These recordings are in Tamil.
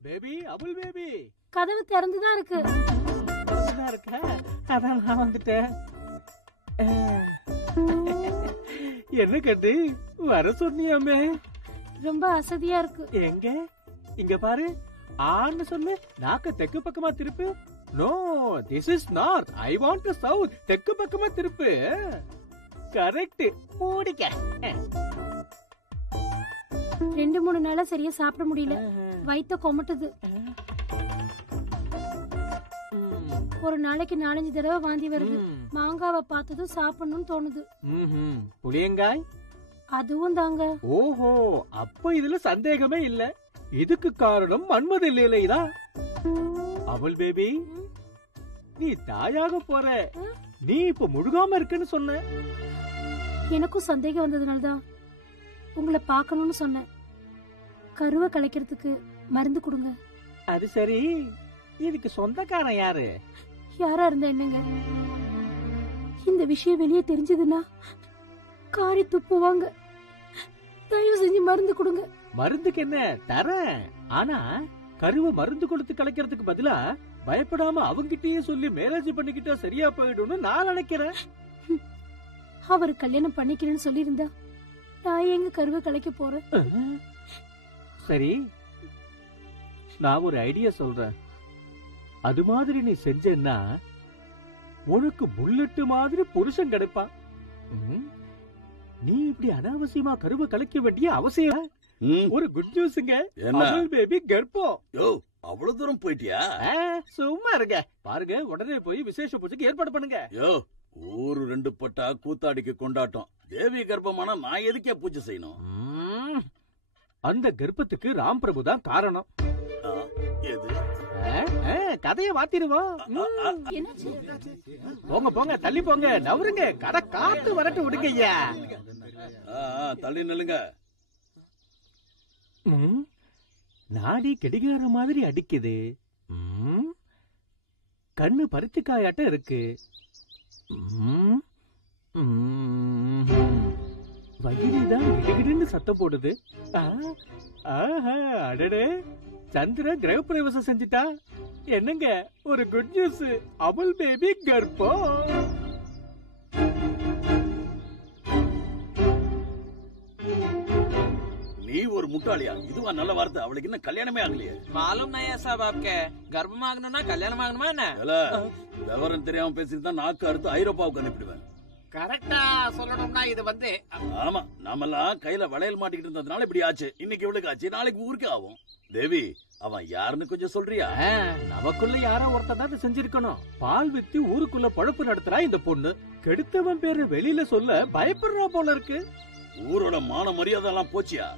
Baby, Abul baby. கதவு திறந்துதான் இருக்கு. அதான் நான் வந்துட்டேன். என்ன கட்டு வர சொன்னியாமே? ரொம்ப அசதியா இருக்கு. எங்க இங்க பாரு, ஆன்னு சொல்லு. நாக்க தெற்கு பக்கமா திருப்பு. No, this is north. I want to south. தெற்கு பக்கமா திருப்பு. கரெக்ட். மூடிக்க. 2-3 நாளா சரியா சாப்பிட முடியல. வயித்த கொமட்டுது. ஒரு நாளைக்கு 4-5 தடவை வாந்தி வருது. மாங்காவை பார்த்ததும் சாப்பிடணும்னு தோணுது. புளியங்காய் அதுவும் தாங்க. ஓஹோ, அப்ப இதுல சந்தேகமே இல்ல. இதுக்கு காரணம் மன்மத லீலைதான். அபுல் பேபி, நீ தாயாக போற. நீ இப்ப முழுகாம இருக்குன்னு சொன்ன. எனக்கும் சந்தேகம் வந்ததுனாலதான் உங்களை பார்க்கணும்னு சொன்னேன். கருவை கலைக்கிறதுக்கு மருந்து கொடுங்க. அது சரி, இதுக்கு சொந்தக்காரன் யாரு? யாரா இருந்தா என்னங்க, இந்த விஷயம் வெளியே தெரிஞ்சதுன்னா காரி துப்புவாங்க. தயவு செஞ்சு மருந்து கொடுங்க. மருந்துக்கு என்ன தரேன். ஆனா கருவை மருந்து கொடுத்து கலைக்கிறதுக்கு பதிலா பயப்படாம அவங்கிட்டயே சொல்லி மேரேஜ் பண்ணிக்கிட்டா சரியா போயிடும்னு நான் நினைக்கிறேன். அவர் கல்யாணம் பண்ணிக்கிறேன்னு சொல்லியிருந்தா நான் எங்க கருவை கலைக்க போறேன். சரி, நான் ஒரு ஐடியா சொல்றேன். அது மாதிரி நீ செஞ்சேன்னா உனக்கு புல்லட் மாதிரி புருஷன் கிடைப்பான். நீ இப்படி அனாவசியமா கருவை கலைக்க வேண்டிய அவசியம். ஒரு குட் நியூஸ்ங்க. அபுல் பேபி கர்ப்பம். யோ, அவ்வளவு தூரம் போயிட்டியா? சும்மா இருங்க. பாருங்க, உடனே போய் விசேஷ பூஜைக்கு ஏற்பாடு பண்ணுங்க. யோ, ஊரு 2 பட்டா கூத்தாடிக்கு கொண்டாட்டம். தேவி கர்ப்பமான நான் எதுக்கே பூஜை செய்யணும்? அந்த கர்ப்பத்துக்கு ராம் பிரபு தான் காரணம். எது? கதைய மாத்திருவோம். போங்க போங்க, தள்ளி போங்க, நவருங்க. கடை காத்து வரட்டு விடுங்க ஐயா. தள்ளி நில்லுங்க. நாடி கெடிகார மாதிரி அடிக்குது. கண்ணு பருத்திக்காயாட்டம் இருக்கு. வயிறுதான் கிடுகிடுன்னு சத்தம் போடுது. அடடே, சந்திர கிரக பிரவேசம் செஞ்சுட்டா. என்னங்க ஒரு குட் நியூஸ், அபுல் பேபி கர்ப்பம். நீ ஒரு முட்டாளியா? இதுவா நல்ல வார்த்தை? அவளுக்கு இன்னும் கல்யாணமே ஆகலையே. மாலும் நயா சாப் आपके கர்ப்பம் ஆகணும்னா கல்யாணம் ஆகணுமா என்ன? விவரம் தெரியாம பேசிட்டு தான் நாக்கு அறுத்து ஐரோப்பாவுக்கு அனுப்பிடுவேன். கரெக்டா சொல்லணும்னா இது வந்து ஆமா, நாமெல்லாம் கையில வளையல் மாட்டிக்கிட்டு இருந்ததுனால இப்படி ஆச்சு. இன்னைக்கு இவளுக்கு ஆச்சு, நாளைக்கு ஊருக்கு ஆகும். தேவி, அவன் யாருன்னு கொஞ்சம் சொல்றியா? நமக்குள்ள யாரோ ஒருத்தன் தான் செஞ்சிருக்கணும். பால் வித்து ஊருக்குள்ள பழப்பு நடத்துறா இந்த பொண்ணு. கெடுத்தவன் பேரு வெளியில சொல்ல பயப்படுறா போல இருக்கு. ஊரோட மான மரியாதை எல்லாம் போச்சியா?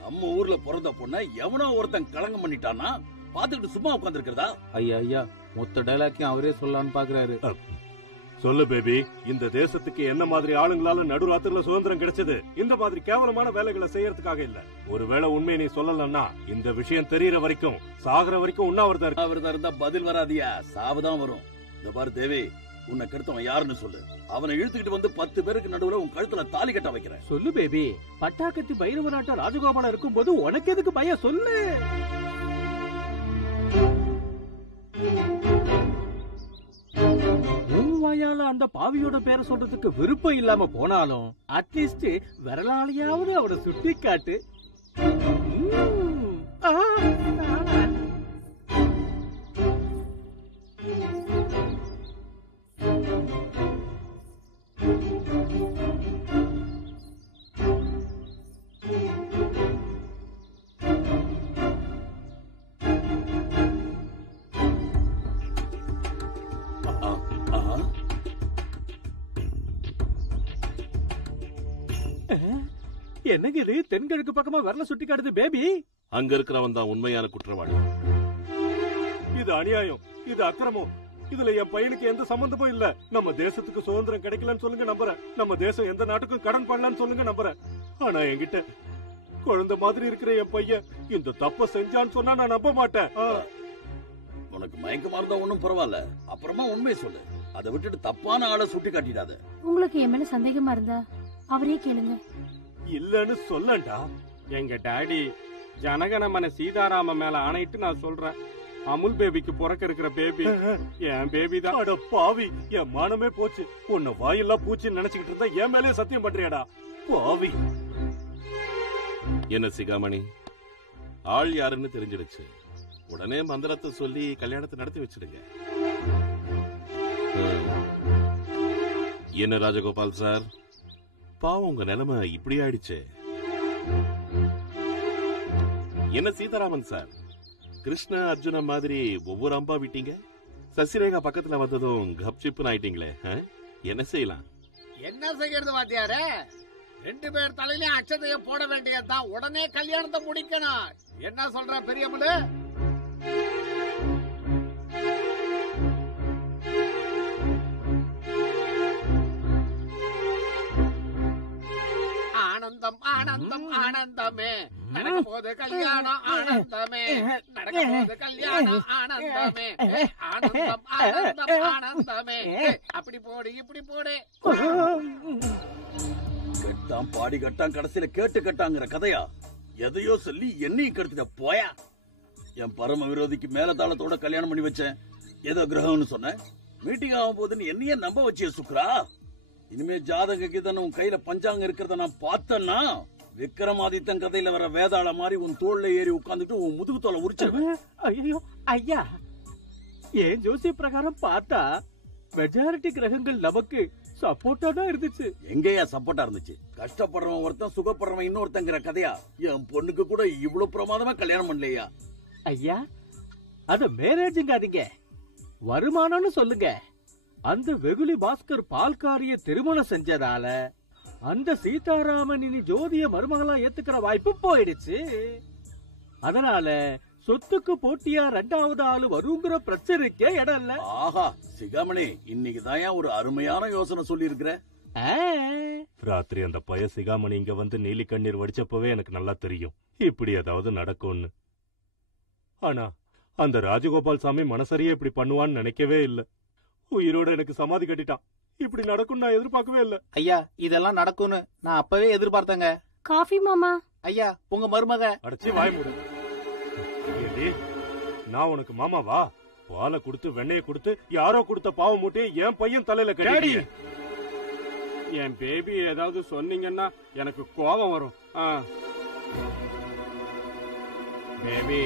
நம்ம ஊர்ல பிறந்த பொண்ண எவனோ ஒருத்தன் கலங்கம் பண்ணிட்டானா பாத்துக்கிட்டு சும்மா உட்கார்ந்து இருக்கிறதா? ஐயா ஐயா, மொத்த டைலாக்கையும் அவரே சொல்லலான்னு பாக்குறாரு. சொல்லு பேபி, இந்த தேசத்துக்கு என்ன மாதிரி ஆளுங்களால நடுராத்திரில சுதந்திரம் கிடைச்சது இந்த மாதிரி கேவலமான வேலைகளை செய்யறதுக்காக இல்ல. ஒருவேளை உண்மையை நீ சொல்லலன்னா இந்த விஷயம் தெரியற வரைக்கும் சாகர வரைக்கும் உண்ணாவிரதம் இருந்தா பதில் வராதியா, சாவுதான் வரும். இந்த பாரு தேவி, உன்னை கெடுத்தவன் யாருன்னு சொல்லு. அவனை இழுத்துக்கிட்டு வந்து 10 பேருக்கு நடுவுல உன் கழுத்துல தாலி கட்ட வைக்கிறேன். சொல்லு பேபி. பட்டாக்கத்தி பைரவராட்ட ராஜகோபாலம் இருக்கும் போது உனக்கு எதுக்கு பயம்? சொல்லு. வாயால அந்த பாவியோட பேரை சொல்றதுக்கு விருப்பம் இல்லாம போனாலும் அட்லீஸ்ட் விரலாலையாவது அவரை சுட்டி காட்டு. என்னங்க இது தென்கிழக்கு பக்கமா விரல சுட்டி காட்டுது பேபி? அங்க இருக்கிறவன் தான் உண்மையான குற்றவாளி. இது அநியாயம், இது அக்கிரமம். இதுல என் பையனுக்கு எந்த சம்பந்தமும் இல்ல. நம்ம தேசத்துக்கு சுதந்திரம் கிடைக்கலன்னு சொல்லுங்க நம்புறேன். நம்ம தேசம் எந்த நாட்டுக்கும் கடன் பண்ணலன்னு சொல்லுங்க நம்புறேன். ஆனா என்கிட்ட குழந்தை மாதிரி இருக்கிற என் பையன் இந்த தப்ப செஞ்சான்னு சொன்னா நான் நம்ப மாட்டேன். உனக்கு மயக்கமா இருந்தா ஒண்ணும் பரவாயில்ல, அப்புறமா உண்மையை சொல்லு. அதை விட்டுட்டு தப்பான ஆளை சுட்டி காட்டிடாத. உங்களுக்கு என் மேல சந்தேகமா இருந்தா அவரே கேளுங்க. இல்லன்னு சொல்லண்டா. எங்க டாடி ஜனகணமன சீதாராம மேல ஆணையிட்டு நான் சொல்றேன், அமுல் பேபிக்கு பிறக்க இருக்கிற பேபி என் பேபி தான். அட பாவி, என் மானமே போச்சு. உன்னை வாயெல்லாம் பூச்சின்னு நினைச்சுக்கிட்டு இருந்தா என் மேலே சத்தியம் பண்றியாடா பாவி. என்ன சிகாமணி, ஆள் யாருன்னு தெரிஞ்சிடுச்சு. உடனே மந்திரத்தை சொல்லி கல்யாணத்தை நடத்தி வச்சிடுங்க. என்ன ராஜகோபால் சார், பாவம் உங்க நிலைமை இப்படி ஆயிடுச்சு. என்ன சீதாராமன் சார், கிருஷ்ண அர்ஜுன மாதிரி ஒவ்வொரு அம்பா விட்டீங்க. சசிரேகா பக்கத்துல வந்ததும் கப்சிப்புன்னு ஆயிட்டீங்களே. என்ன செய்யலாம்? என்ன செய்யறது வாத்தியாரே? 2 பேர் தலையிலயும் அச்சதைய போட வேண்டியதுதான். உடனே கல்யாணத்தை முடிக்கணும். என்ன சொல்ற பெரியம்மனு? ஆனந்தம் ஆனந்தம் ஆனந்தமே, நடக்க போது கல்யாணம் ஆனந்தமே, நடக்க போது கல்யாணம் ஆனந்தமே, ஆனந்தம் ஆனந்தம் ஆனந்தமே. அப்படி போடு இப்படி போடு. கெட்டாம் பாடி கட்டாம் கடைசியில கேட்டு கட்டாங்கிற கதையா? எதையோ சொல்லி என்னையும் கெடுத்துட்ட போயா. என் பரம விரோதிக்கு மேல தாளத்தோட கல்யாணம் பண்ணி வச்சேன். ஏதோ கிரகம்னு சொன்ன, மீட்டிங் ஆகும் போதுன்னு என்னையே நம்ப வச்சிய சுக்ரா. இனிமே ஜாதக கீதன் உன் கையில பஞ்சாங்க இருக்கிறத நான் பார்த்தேன்னா, விக்ரமாதித்தன் கதையில வர வேதாள மாதிரி உன் தோல்ல ஏறி உட்கார்ந்துட்டு உன் முதுகு தோலை உரிச்சிருவேன். ஐயோ ஐயா, ஏன் ஜோசிய பிரகாரம் பார்த்தா மெஜாரிட்டி கிரகங்கள் நமக்கு சப்போர்ட்டா தான் இருந்துச்சு. எங்கேயா சப்போர்ட்டா இருந்துச்சு? கஷ்டப்படுறவன் ஒருத்தன், சுகப்படுறவன் இன்னொருத்தங்கிற கதையா? என் பொண்ணுக்கு கூட இவ்வளவு பிரமாதமா கல்யாணம் பண்ணலையா? ஐயா, அத மேரேஜுங்காதீங்க, வருமானம்னு சொல்லுங்க. அந்த வெகுளி பாஸ்கர் பால்காரிய திருமணம் செஞ்சதால அந்த சீதாராமன் இனி ஜோதிய மருமகளா ஏத்துக்கிற வாய்ப்பு போயிடுச்சு. அதனால சொத்துக்கு போட்டியா 2வது ஆளு வருங்கிற பிரச்சனைக்கே இடம் இல்ல. ஆஹா சிகாமணி, இன்னைக்கு தான் ஒரு அருமையான யோசனை சொல்லி இருக்கிற. ராத்திரி அந்த பய சிகாமணி இங்க வந்து நீலி கண்ணீர் வடிச்சப்பவே எனக்கு நல்லா தெரியும் இப்படி ஏதாவது நடக்கும்னு. ஆனா அந்த ராஜகோபால் சாமி மனசரியே இப்படி பண்ணுவான்னு நினைக்கவே இல்ல. உயிரோட எனக்கு சமாதி கட்டிட்டான். இப்படி நடக்கும் நான் எதிர்பார்க்கவே இல்ல. ஐயா, இதெல்லாம் நடக்கும்னு நான் அப்பவே எதிர்பார்த்தேங்க. காஃபி மாமா. ஐயா, உங்க மருமக. அடைச்சி வாய மூடு. நான் உனக்கு மாமாவா? பாலை கொடுத்து வெண்ணைய கொடுத்து யாரோ கொடுத்த பாவ மூட்டையை என் பையன் தலையில கட்டி. என் பேபி ஏதாவது சொன்னீங்கன்னா எனக்கு கோபம் வரும். பேபி,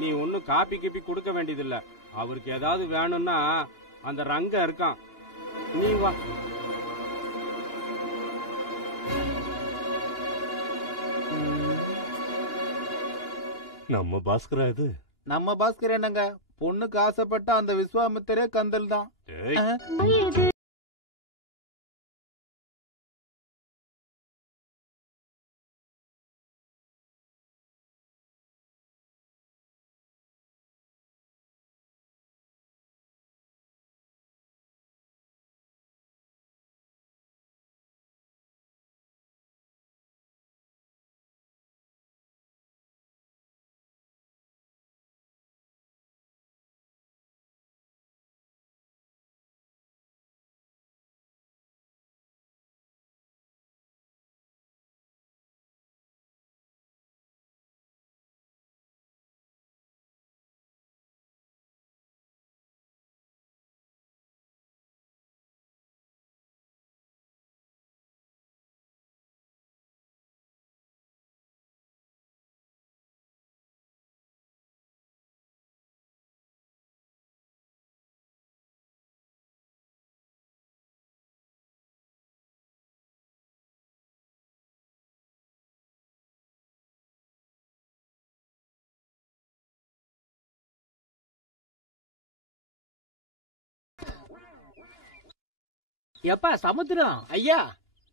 நீ ஒன்னும் காப்பி கிப்பி கொடுக்க வேண்டியதில்ல. அவருக்கு ஏதாவது வேணும்னா அந்த ரங்க இருக்கான், நீ வா. நம்ம பாஸ்கரா இது? நம்ம பாஸ்கர் என்னங்க, பொண்ணுக்கு ஆசைப்பட்ட அந்த விஸ்வாமித்திரே கந்தல் தான். எப்பா சமுத்திரம் ஐயா,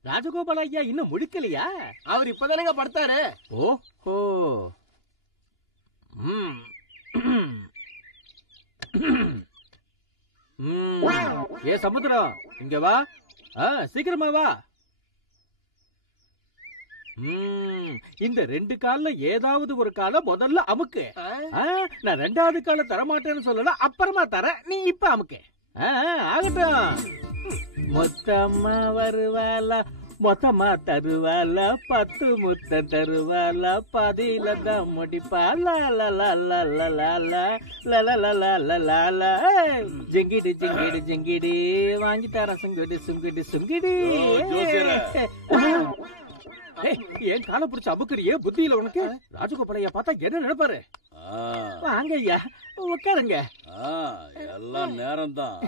ராஜகோபால் ஐயா இன்னும் முழிக்கலையா? அவர் இப்பதானங்க படுத்தாரு. ஓஹோ. ஏ சமுத்திரம், இங்க வா. சீக்கிரமா வா. இந்த 2 கால்ல ஏதாவது ஒரு கால முதல்ல அமுக்கு. நான் 2வது கால தரமாட்டேன்னு சொல்லல, அப்புறமா தர, நீ இப்ப அமுக்கு. ஆகட்டும். மொத்தம்மா வருவாளா மொத்தமா தருவால 10 முத்தம் தருவால பதில தான் முடிப்பால ஜங்கிடி ஜங்கிடி ஜங்கிடி வாங்கி தர சுங்கிடி சுங்கிடி சுங்கிடி. ஏன் காலை பிடிச்ச அபுக்கறியே புத்தியில உனக்கு? ராஜகோபாலையா பார்த்தா என்ன நினைப்பாரு? வாங்க ஐயா உட்காருங்க. எல்லாம் நேரம் தான்.